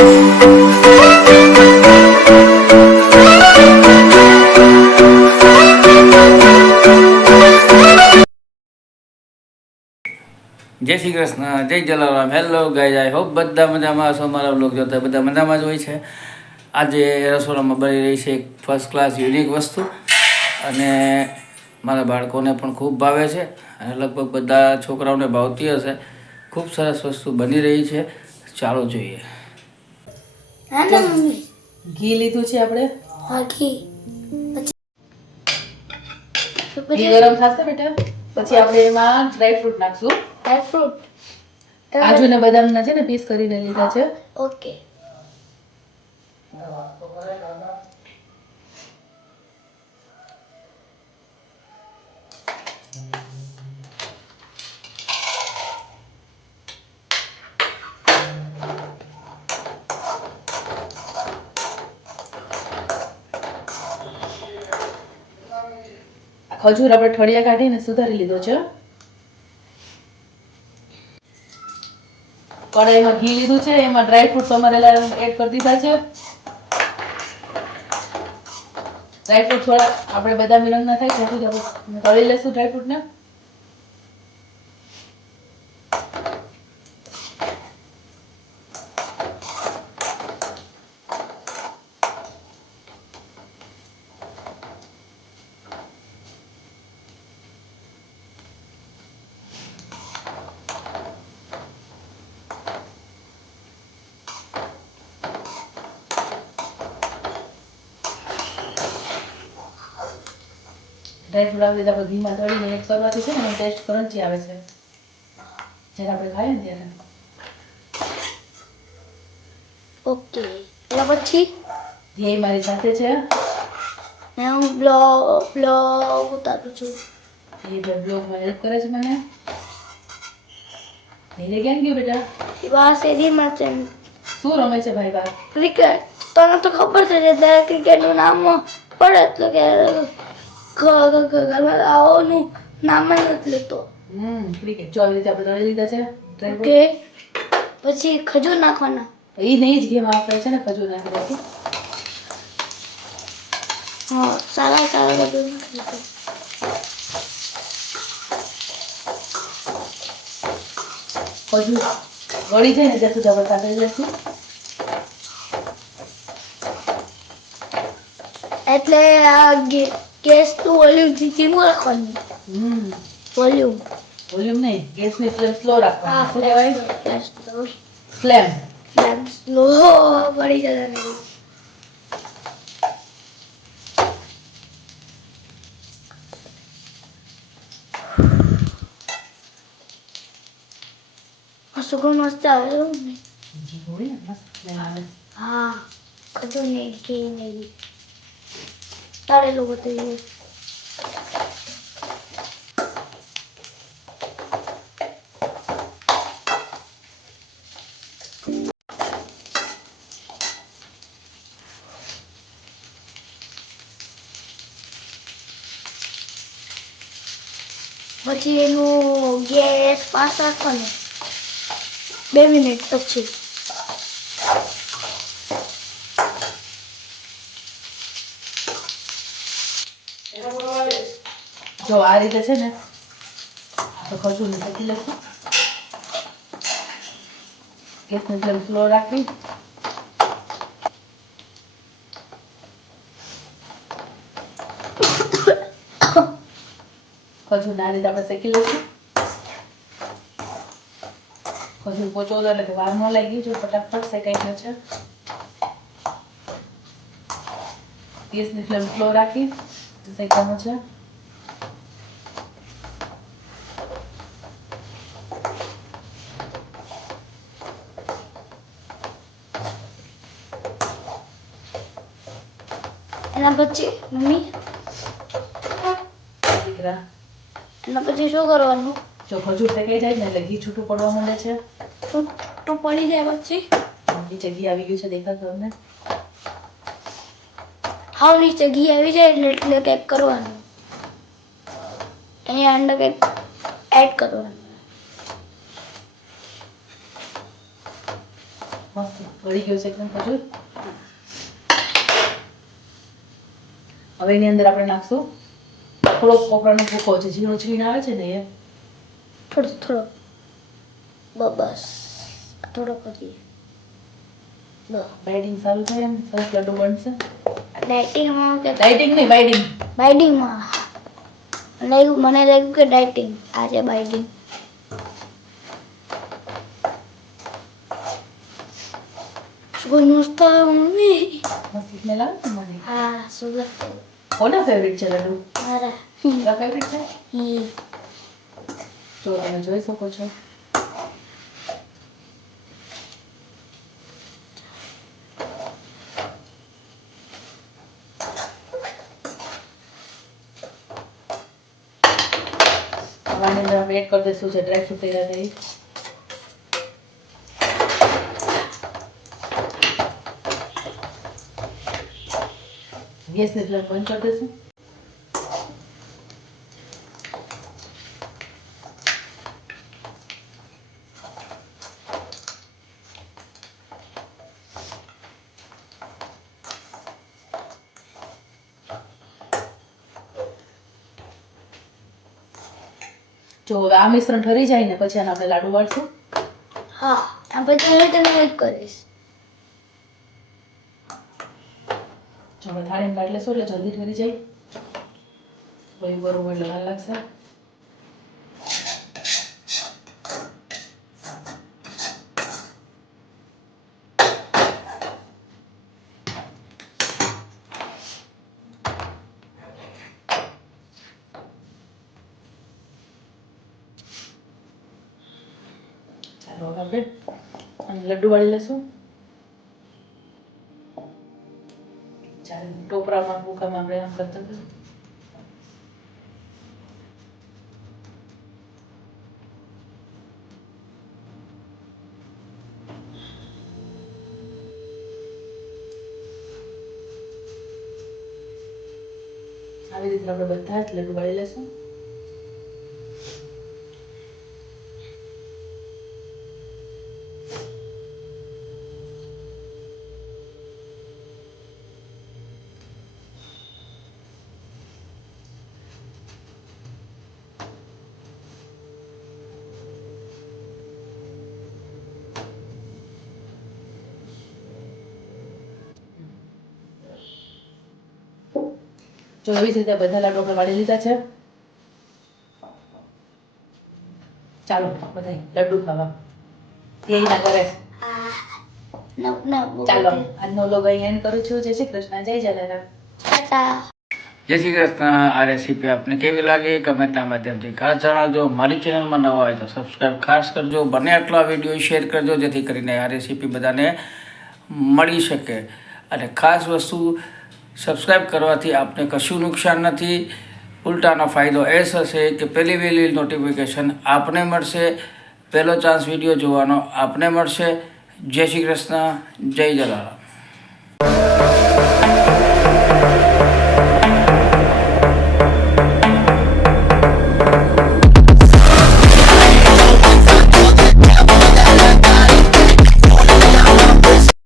જય શ્રી કૃષ્ણ, જય Jalaram. Hello guys, I hope બધા મજામાં હશો. મારા બ્લોગ જોતા બધા મજામાં જ હોય છે. આજે રસોડામાં બની રહી છે એક ફર્સ્ટ ક્લાસ યુનિક વસ્તુ, અને મારા બાળકોને પણ ખૂબ ભાવે છે, અને લગભગ બધા છોકરાઓને ભાવતી હશે. ખૂબ સરસ વસ્તુ બની રહી છે, ચાલો જોઈએ. ઘી લીધું છે આપણે. હા, ઘી ગરમ થશે બેટા, પછી આપણે એમાં ડ્રાય ફ્રૂટ નાખશું. ડ્રાયફ્રૂટ કાજુ ને બદામ ના છે ને પીસ કરીને લીધા છે. ઓકે. ખજૂર આપણે ઠળિયા કાઢીને સુધારી લીધો છે. કઢાઈમાં ઘી લીધું છે, એમાં ડ્રાય ફ્રૂટ સમારેલા એડ કરી દીધા છે. ડ્રાય ફ્રૂટ થોડા આપણે બદામી રંગના થાય ત્યાં સુધી આપણે તળી લેશું ડ્રાય ફ્રૂટને. ડ્રાય ફ્રૂટ આવી રીતે આપણે ઘીમાં તળીને એડ કરવાથી છે ને એનો ટેસ્ટ ક્રન્ચી આવે છે જ્યારે આપણે ખાઈએ ને ત્યારે. ઓકે, એના પછી ધ્યેય મારી સાથે છે. હું બ્લોગ ઉતારું છું. એ બ્લોગમાં હેલ્પ કરે છે મને. ધીરે ક્યાં ગયો બેટા? એ બહાર શેરીમાં છે. શું રમે છે ભાઈ બહાર? ક્રિકેટ. તને તો ખબર છે જ્યારે ક્રિકેટનું નામ પડે એટલે કે આવવાનું નામ જ નથી લેતો. ક્રિકેટ જો આવી રીતે આપણે તળી લીધા છે. ઓકે, પછી ખજૂર નાખવાના. એ નહીં જ ઘીમાં આપણે છે ને ખજૂર નાખી દઈશું. હા, સારા ખજૂર નાખી દો. ખજૂર ગળી જાય ને ત્યાં સુધી આપણે કાઢી લઈશું. એટલે આ ગેસનું વોલ્યુમ ધીમું રાખવાનું. વોલ્યુમ નહીં, ગેસની ફ્લેમ સ્લો રાખવાની. શું કહેવાય? Flame flame. સ્લો પડી જશે. સુગંધ મસ્ત આવે ને. હા, ખજૂર ને ઘી ને તળેલું બધું. પછી એનું ગેસ પાસ રાખવાનો 2 મિનિટ પછી. જો આ રીતે છે ને તો ખજૂરને શેકી લઈશું. ગેસની ફ્લેમ સ્લો રાખવી. ખજૂરને આ રીતે આપણે શેકી લઈશું. ખજૂર પોચો એટલે કે વાર ન લાગી, જો ફટાફટ શેકાઈ ગયો છે. ગેસની ફ્લેમ સ્લો રાખી શેકવાનું છે. એના પછી મમ્મી એના પછી શું કરવાનું? જો ખજૂર શેકાઈ જાય ને એટલે ઘી છૂટું પડવા માંડે છે. છૂટું પડી જાય પછી નીચે ઘી આવી ગયું છે, દેખાતું તમને? હાવ નીચે ઘી આવી જાય એટલે કંઈક કરવાનું. અહીંયા અંદર કંઈક એડ કરવાનું. મસ્ત ગળી ગયું છે એકદમ ખજૂર. હવે એની અંદર આપણે નાખશું થોડો કોપરાનો ભૂકો છે, ઝીણો છીણ આવે છે ને એ. થોડો બસ થોડો કરીએ બાઇડિંગ સારું થાય ને સરસ લડ્ડુ બનશે. ડાયટિંગમાં કે ડાઇટિંગ નહીં, બાઇડિંગ. બાઇડિંગમાં મને લાગ્યું કે ડાયટિંગ આજે બાઇડિંગ કોઈ મસ્ત આવે મમ્મી મસ્ત સ્મેલ આવે ને મને. હા સુગર કોના ફેવરિટ છે લડ્ડુ? મારા તારા ફેવરિટ છે? હમ જો તમે જોઈ શકો છો. આની અંદર આપણે એડ કરી દઈશું છે ડ્રાયફ્રૂટ તૈયાર થઈ. ગેસની ફ્લેમ બંધ કરી દઈશું. જો હવે આ મિશ્રણ ઠરી જાય ને પછી આને આપણે લાડુ વાળશું. હા આ પછી હું તને એક કરીશ જો આપણે થાળીમાં કાઢી લેશું એટલે જલ્દી ઠરી જાય. પછી બરોબર એટલે વાર લાગશે. ચાલો હવે આપણે આને લડ્ડુ વાળી લેશું. ચાલો ટોપરામાં ભૂકામાં આપણે આમ કરતા હતા. આવી રીતે આપણે બધા જ લડ્ડુ વાળી લેશું. જો એવી જ રીતે બધા લાડુ આપણે વાળી લીધા છે. ચાલો બધા લડ્ડુ ખાવા એ ના કરે. ચાલો આજનો વ્લોગ અહીં એન્ડ કરું છું. જય શ્રી કૃષ્ણ, જય જલારામ. જય શ્રી કૃષ્ણ. આ રેસીપી આપને કેવી લાગી કમેન્ટના માધ્યમથી ખાસ જણાવજો. મારી ચેનલમાં નવા હોય તો સબસ્ક્રાઈબ ખાસ કરજો. બને આટલો આ વિડીયો શેર કરજો જેથી કરીને આ રેસીપી બધાને મળી શકે. અને ખાસ વસ્તુ સબસ્ક્રાઈબ કરવાથી આપને કશું નુકસાન નથી, ઉલટાનો ફાયદો એ થશે કે પહેલી વહેલી નોટિફિકેશન આપને મળશે, પહેલો ચાન્સ વિડીયો જોવાનો આપને મળશે. જય શ્રી કૃષ્ણ, જય જલારામ.